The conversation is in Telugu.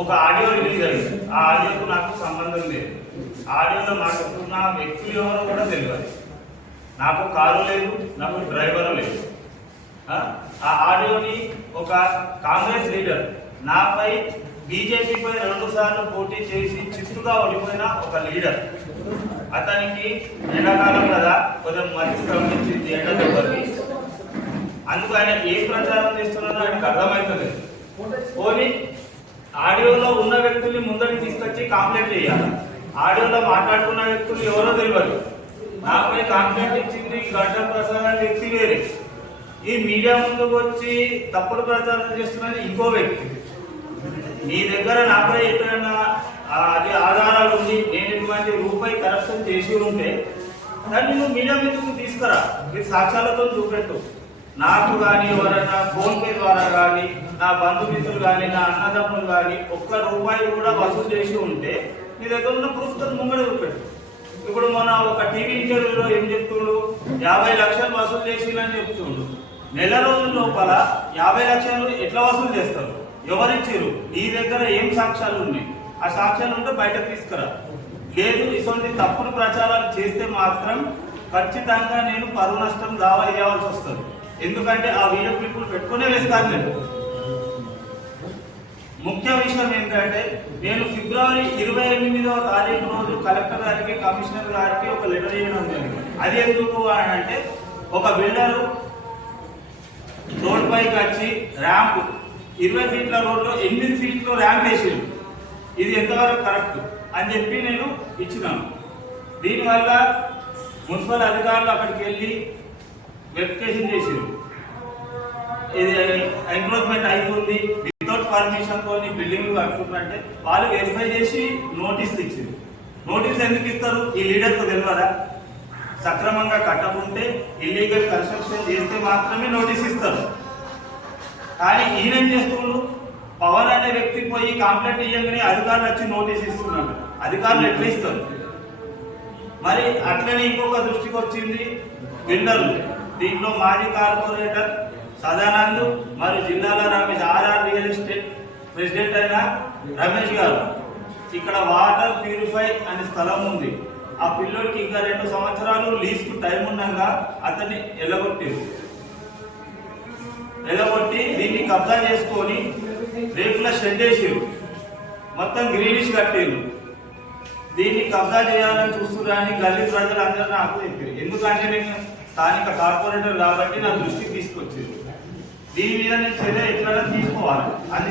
ఒక ఆడియో రిలీజ్ అయింది. ఆ ఆడియోకు నాకు సంబంధం లేదు. ఆడియోలో మాట్లాడుతున్న వ్యక్తులు ఎవరో కూడా తెలియదు. నాకు కారు లేదు, నాకు డ్రైవర్ లేదు. ఆ ఆడియోని ఒక కాంగ్రెస్ లీడర్ నాపై బీజేపీపై 2 సార్లు పోటీ చేసి చిత్తుగా ఓడిపోయిన ఒక లీడర్, అతనికి ఎండాకాలం కదా కొంచెం మధ్య గమనించింది ఎండ దెబ్బకి, అందుకు ఆయన ఏ ప్రచారం చేస్తున్నారో ఆయనకు అర్థమవుతుంది. పోనీ ఆడియోలో ఉన్న వ్యక్తుల్ని ముందరికి తీసుకొచ్చి కంప్లైంట్ చేయాలి. ఆడియోలో మాట్లాడుకున్న వ్యక్తులు ఎవరో తెలియదు. నాపై కంప్లైంట్ ఇచ్చింది గడ్డ ప్రసాద్ అనే వ్యక్తి వేరే. ఈ మీడియా ముందుకు వచ్చి తప్పుడు ప్రచారం చేస్తున్నది ఇంకో వ్యక్తి. నీ దగ్గర నాపై ఎక్కడైనా అది ఆధారాలు ఉంది, నేను ఇటువంటి రూపాయి కరప్షన్ చేసి ఉంటే దాన్ని నువ్వు మీడియా మీదకు తీసుకురా, మీరు సాక్ష్యాలతో చూపెట్టు. నాకు కానీ ఎవరైనా ఫోన్పే ద్వారా కానీ నా బంధుమిత్రులు కానీ నా అన్నదమ్ములు కానీ ₹1 కూడా వసూలు చేసి ఉంటే నీ దగ్గర ఉన్న ప్రూఫ్తో ముంగడ చూపెట్టు. ఇప్పుడు మన ఒక టీవీ ఇంటర్వ్యూలో ఏం చెప్తుండు, 50 లక్షలు వసూలు చేసిందని చెప్తుండు. నెల రోజుల లోపల 50 లక్షలు ఎట్లా వసూలు చేస్తారు, ఎవరిచ్చిరు, నీ దగ్గర ఏం సాక్ష్యాలు ఉన్నాయి, ఆ సాక్ష్యాలు ఉంటే బయటకు తీసుకురా. లేదు ఇటువంటి తప్పుడు ప్రచారాలు చేస్తే మాత్రం ఖచ్చితంగా నేను పరువు నష్టం దావా వేయవలసి వస్తుంది. ఎందుకంటే ఆ వీడియో క్లిప్పులు పెట్టుకునే వేస్తాను నేను. ముఖ్య విషయం ఏంటంటే నేను ఫిబ్రవరి 28వ తారీఖు రోజు కలెక్టర్ గారికి కమిషనర్ గారికి ఒక లెటర్ ఇవ్వడం జరిగింది. అది ఎందుకు అని అంటే, ఒక బిల్డరు రోడ్ పైకి వచ్చి ర్యాంప్ 20 ఫీట్ల రోడ్లో 8 ఫీట్లు ర్యాంప్ వేసిండు, ఇది ఎంతవరకు కరెక్ట్ అని చెప్పి నేను ఇచ్చినాను. దీనివల్ల మున్సిపల్ అధికారులు అక్కడికి వెళ్ళి వెరిఫికేషన్ చేసారు, ఇది ఎంక్రోచ్మెంట్ అవుతుంది, వితౌట్ పర్మిషన్ తోని బిల్డింగ్ కట్టుకుంటే వాళ్ళు వెరిఫై చేసి నోటీసులు ఇచ్చారు. నోటీసులు ఎందుకు ఇస్తారు, ఈ లీడర్కు తెలియదా? సక్రమంగా కట్టకుంటే ఇల్లీగల్ కన్స్ట్రక్షన్ చేస్తే మాత్రమే నోటీస్ ఇస్తారు. కానీ ఈయనేం చేస్తున్నారు, పవన్ అనే వ్యక్తి పోయి కంప్లైంట్ ఇవ్వగానే అధికారులు వచ్చి నోటీస్ ఇస్తున్నారు. అధికారులు ఎట్లా ఇస్తారు? మరి అట్లనే ఇంకొక దృష్టికి వచ్చింది బిల్డర్లు. దీంట్లో మాజీ కార్పొరేటర్ సదానంద్ మరియు Jillala Ramesh RR real estate president అయిన రమేష్ గారు ఇక్కడ వాటర్ ప్యూరిఫై అనే స్థలం ఉంది. ఆ పిల్లోడికి ఇంకా 2 సంవత్సరాలు లీజ్కు టైం ఉండగా అతన్ని ఎలగొట్టి దీన్ని కబ్జా చేసుకొని రేకుల షెడ్ వేసారు, మొత్తం గ్రీనిష్ కట్టారు. దీన్ని కబ్జా చేయాలని చూస్తున్నారని గల్లీ ప్రజలందరూ నాకు చెప్పారు. ఎందుకంటే నేను స్థానిక కార్పొరేటర్ కాబట్టి నా దృష్టికి తీసుకొచ్చారు. దీని మీద నేను చర్య ఎట్లా తీసుకోవాలి అది